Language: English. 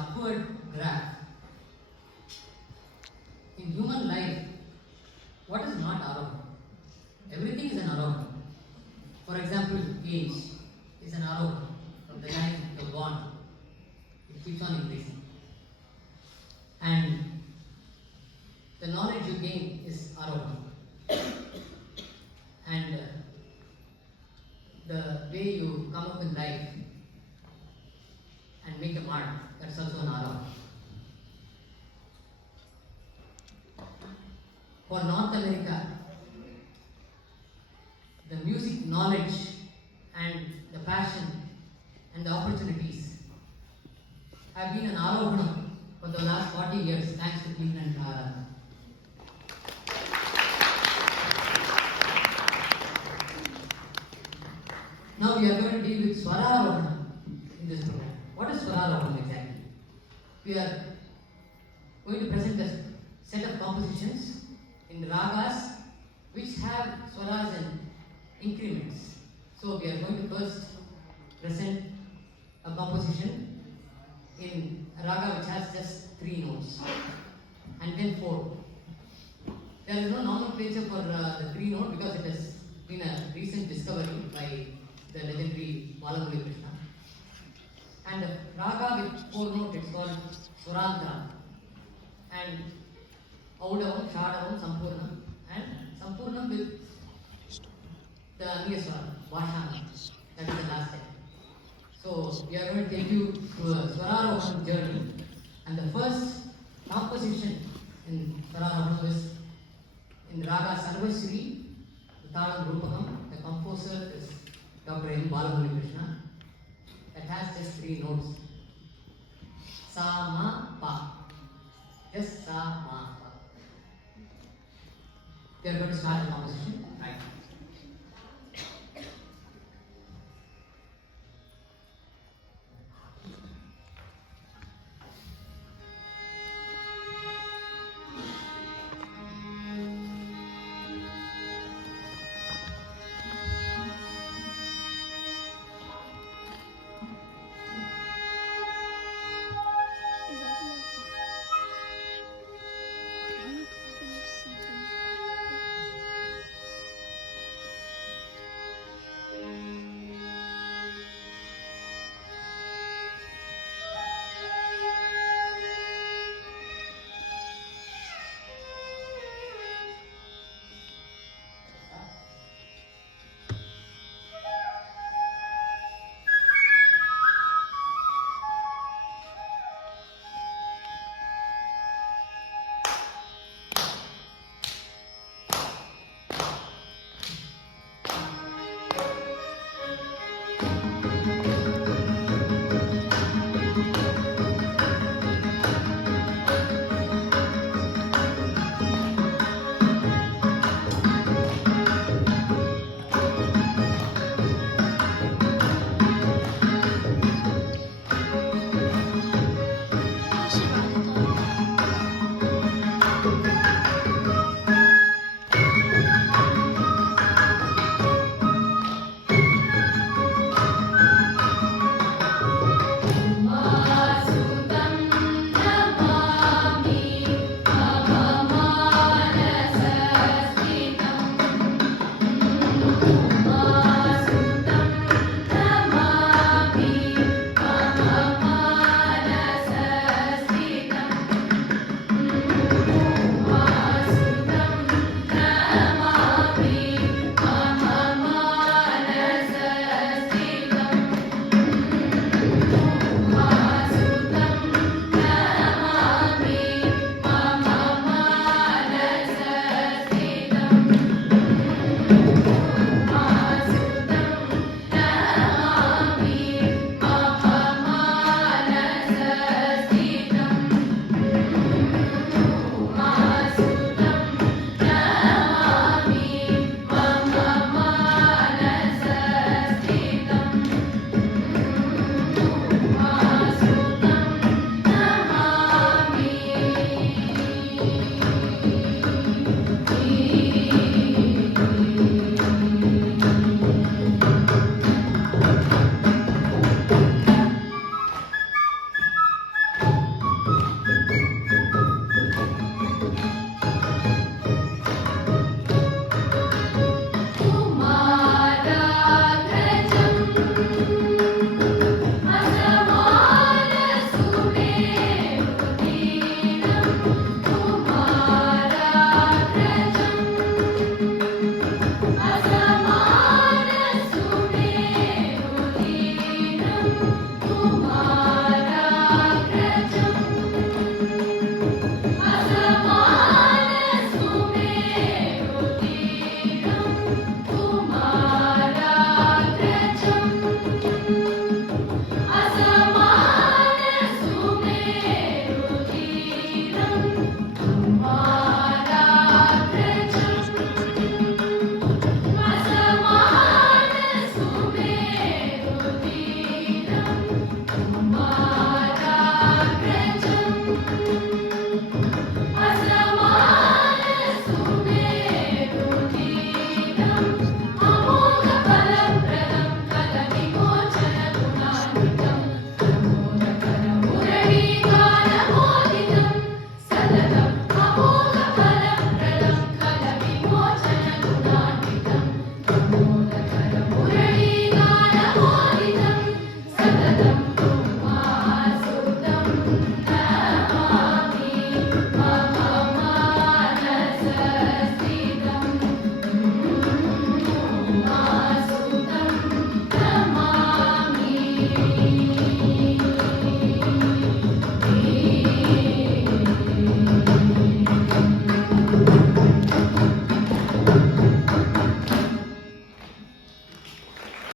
upward graph. In human life, what is not around? Everything is an around. For example, age is an around. From the time you're born, it keeps on increasing. And the knowledge you gain is around. And the way you come up in life and make a mark, that's also an around. For North America, the music knowledge and the passion and the opportunities have been an arohanam for the last 40 years, thanks to Cleveland. Now we are going to deal with Swararohanam in this program. What is Swararohanam exactly? We are going to present a set of compositions in ragas which have swaras and increments. So we are going to first present a composition in a raga which has just 3 notes and then 4. There is no nomenclature for the 3 note because it has been a recent discovery by the legendary Balamurali Krishna. And the raga with 4 notes, it's called Surantara. And Audavam, Shadavam, Sampurnam, and Sampurnam with the Aniyaswara, Vashana. That is the last step. So we are going to take you through a Swararohanam journey. And the first composition in Swararohanam is in Raga Sarvasri, Talam Rupakam. The composer is Dr. M. Balamurali Krishna. That has just 3 notes. Sa, ma, pa. Just sa, ma, pa. We are going to start the composition right now.